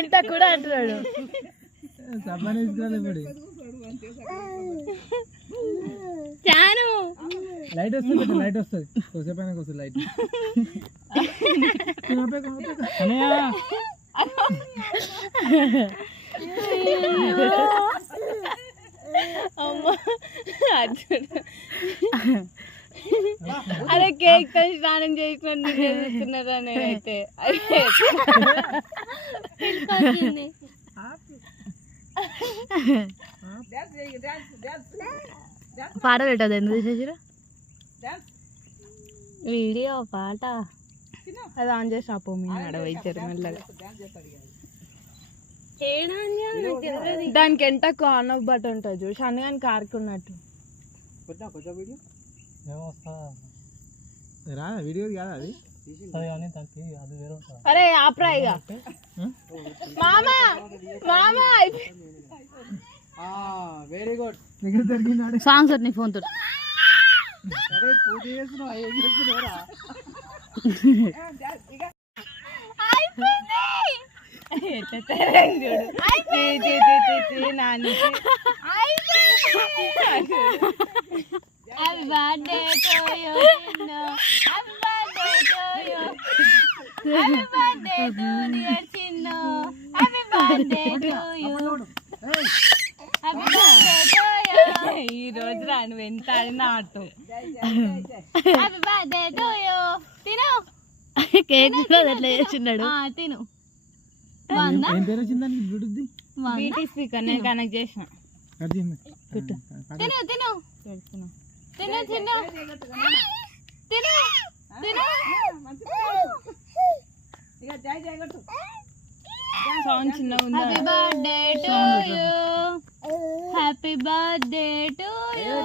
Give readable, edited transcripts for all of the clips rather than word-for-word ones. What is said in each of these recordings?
ఎంత కూడా అంటున్నాడు. చాను లైట్ వస్తుంది, లైట్ వస్తుంది కొద్దిసేపు వస్తుంది లైట్. అరే కేక్ తో స్నానం చేసినట్టున్నారా నేనైతే. పాట పెట్టదు ఎందుకు తీసేసిరా వీడియో పాట అది ఆన్ చేసి ఆపో మీ అడవైచారు మెల్లగా. దానికి ఎంటకు ఆన్ ఆఫ్ బటన్ ఉంటుంది చూసి షన్గానికి ఆరుకున్నట్టు. అరే ఆపరా ఇక మామా మామా. Very good. సాంగ్స్ నీ ఫోన్ తోటి Happy birthday to you, Chinnu. Happy birthday to you. Happy birthday to dear Chinnu. Happy birthday to you. Happy birthday to you. ఈ రోజు రాను ఎంత ఆడినా auto. Happy birthday to you. తిను. Cake కూడా అట్లా చేస్తున్నాడు. తిను. ఏం పేరు వచ్చిందని బ్లూటూత్ బీటీ స్పీకర్ నేను కనెక్ట్ చేసిన. తిను తిను తిను తిను తిను తిను తిను. సౌండ్ చిన్న ఉంది. Happy birthday to you. Happy birthday to you.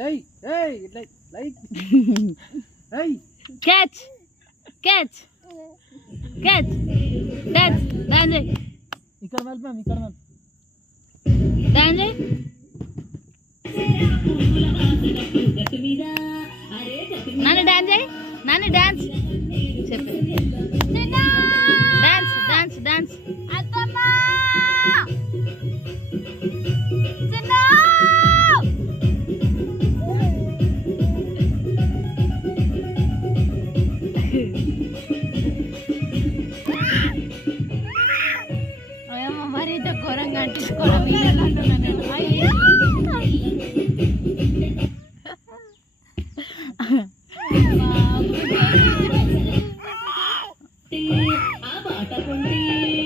లై ఏయ్ లై లై ఏయ్ catch catch catch dance dance ఇక్కడ వెళ్తాం ఇక్కడ వెళ్తాం డాన్స్ నాన్న డాన్స్ నాన్న డాన్స్ చెప్పు డాన్స్ డాన్స్ డాన్స్ అత్తమ్మా చిన్న అయ్యమ్మ మరి ఇంత ఘోరంగా అంటించుకోవడం అంటున్నాను. అయ్యో ఆ బాట కొండి